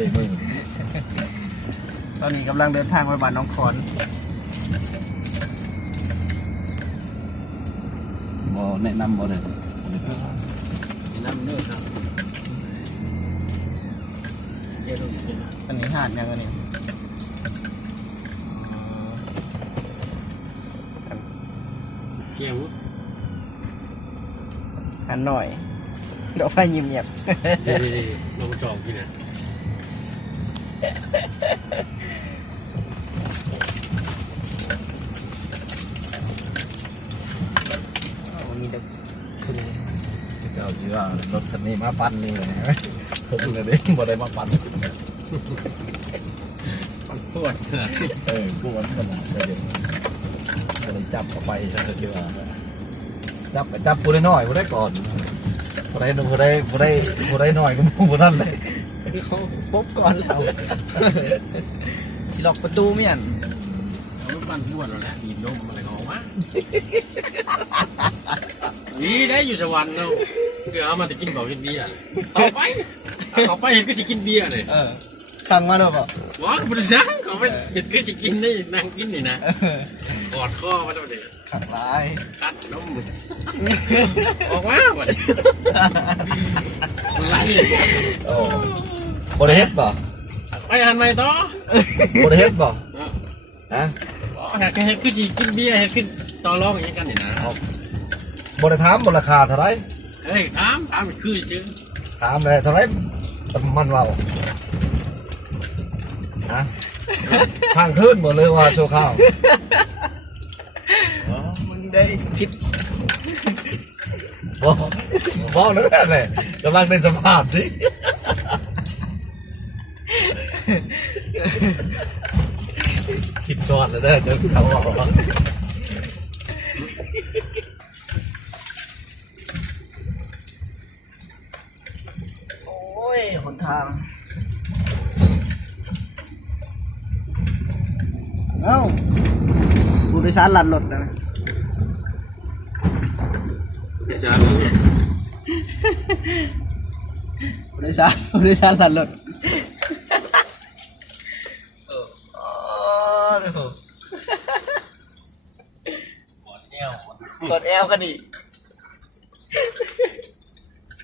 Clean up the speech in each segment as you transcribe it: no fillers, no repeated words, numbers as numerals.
ได้มือตอนนี้กำลังเดินทางไปบ้านน้องขอนบ่แนะนำบ่เลยแนะนำเนื้อครับอันนี้หาดยังอันนี้เที่ยวหันหน่อยเดี๋ยวไฟยิ้มเงียบลงจองกินนะมีเด็กคุณเจ้าชื่อว่ารถคันนี้มาปั่นนี่เลยนะผมเลยเด้บ่ได้มาปั่นปวดปวดขนาดเลยก็เลยจับเข้าไปฉันก็เชื่อจับผู้ได้น้อยผู้ได้ก่อนผู้ได้น้อยก็ผู้นั่นเลยเขาปุ๊บก่อนเราที่ล็อกประตูเมียนรถบ้านปวดแล้วแหละมีนมอะไรของวะนี่ได้อยู่สวรรค์แล้วเดี๋ยวเอามาจะกินเขากินเบียร์เอาไปเห็นก็จะกินเบียร์เลยสั่งมาแล้วป่ะว้าวบริษัทเขาไปเห็นก็จะกินนี่นั่งกินนี่นะกอดข้อมาตัวเดียวขัดลายกัดนมออกมาบ่ได้ไรบ่ได้เฮ็ดป่ะไปหันไม่ต่อบ่ได้เฮ็ดป่ะฮะเห็นก็จะกินเบียร์เห็นขึ้นต่อรองอย่างกันนี่นะบ่ได้ถามบ่ราคาเท่าไหร่เฮ้ยถามคือชื่อถามเลยเท่าไหร่มันว่าฮะทางขึ้นหมดเลยว่าโชว์ข้าวมึงได้คิดบอกนั่นแหละกำลังในสภาพสิคิดซ้อนแล้วเด้อเดี๋ยวเขาบอกโอ้ยหนทางเอ้าผู้โดยสารหลัดรถนะผู้โดยสารหลัดรถกดแอลกันอีก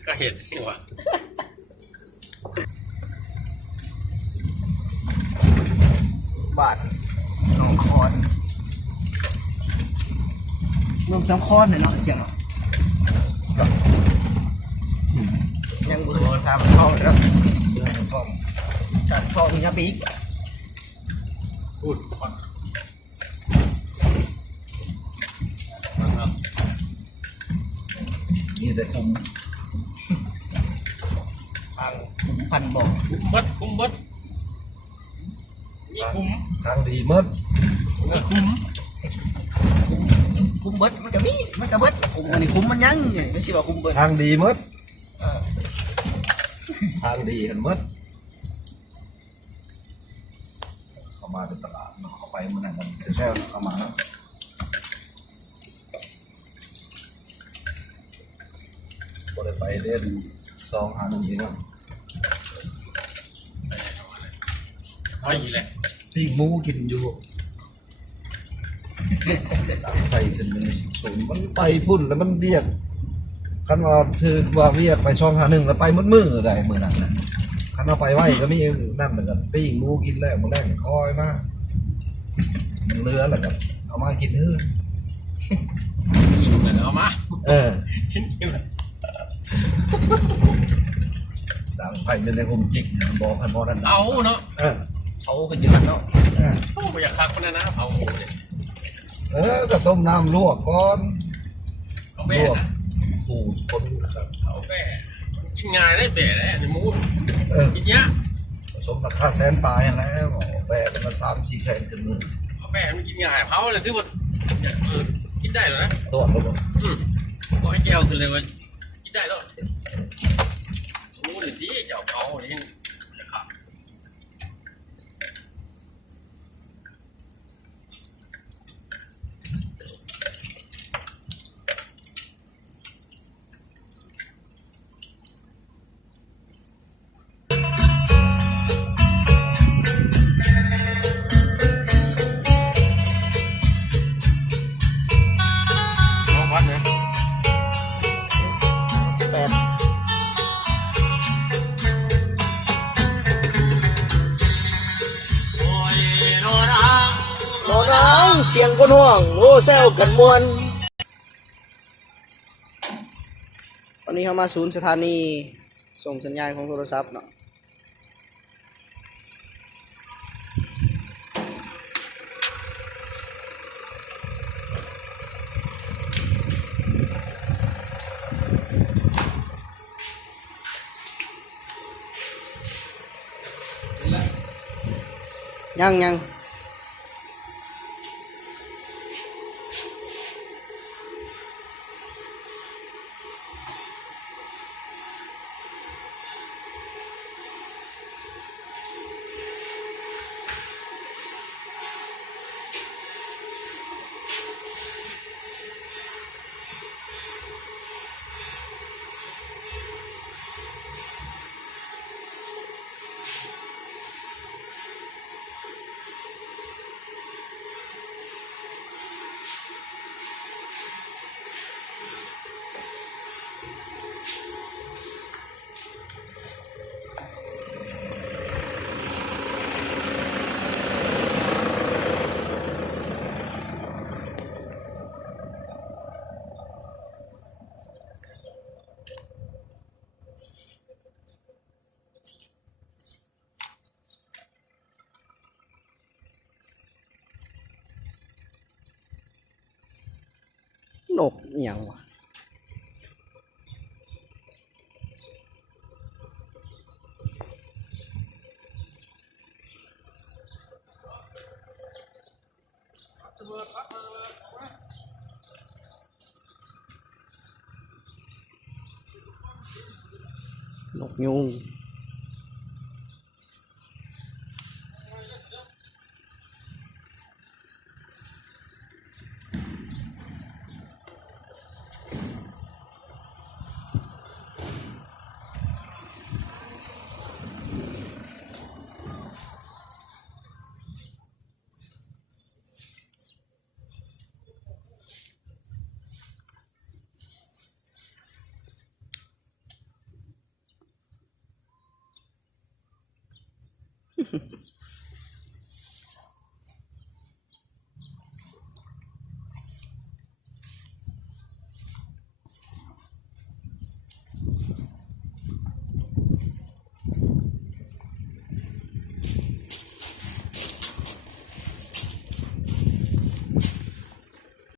ก็เห็นสิวะบาทน้องคอนรวมทั้งคอนเลยเนาะเชียงยังมือทำเข้าแล้วฉันเข้ามีน้ำปีกพูดนี่แต่คุมพันบอกคุมบัดมีคุมทางดีมั้งคุมเบิดมันจะมีมันจะเบิดคุมอันนี้คุมมันยังไงไม่ใช่ว่าคุมเบิดทางดีมั้งทางดีเห็นมั้งเขามาเป็นตลาดเขาไปเมื่อไหร่กันแช่เขามาก็เลยไปเล่น2-1นี่นะไปอีกเลยที่หมูกินอยู่ไปเป็นศูนย์มันไปพุ่นแล้วมันเรียกคันว่าคือว่าเรียกไป2-1แล้วไปมืดได้เมื่อนั้นนะคันเอาไปไหวก็มีนั่นเหมือนกันปิ้งหมูกินแล้วมันแรกคอยมากมันเลือแหละครับเอามากินเนื้อยิงเลยเอามากินดังไผ่ในผมจิกบอกพันบอนั่นเอาเนาะเขาเป็นยังไงเนาะเขาไม่อยากคักคนนั้นนะเอาก็ต้มน้ำลวกก่อนลวกขูดคนครับเอาแม่กินง่ายได้แบ่ได้ในมูนกินเนี้ยผสมกับข้าวแสนปลาอย่างแล้วแบ่มัน3-4แสนขึ้นมือเอาแม่มันกินง่ายเผาเลยที่ว่ากินได้หรอนะตัวมันก็ให้แก้วขึ้นเลยว่ากินได้หรอมูนหรือที่เจ้าเขาเนี่ย ยงคนห้องโอ้แซวกันมวนตอนนี้เขามาศูนย์สถานีส่งสัญญาณของโทรศัพท์เนาะยังนกอหย่างวะนกยุง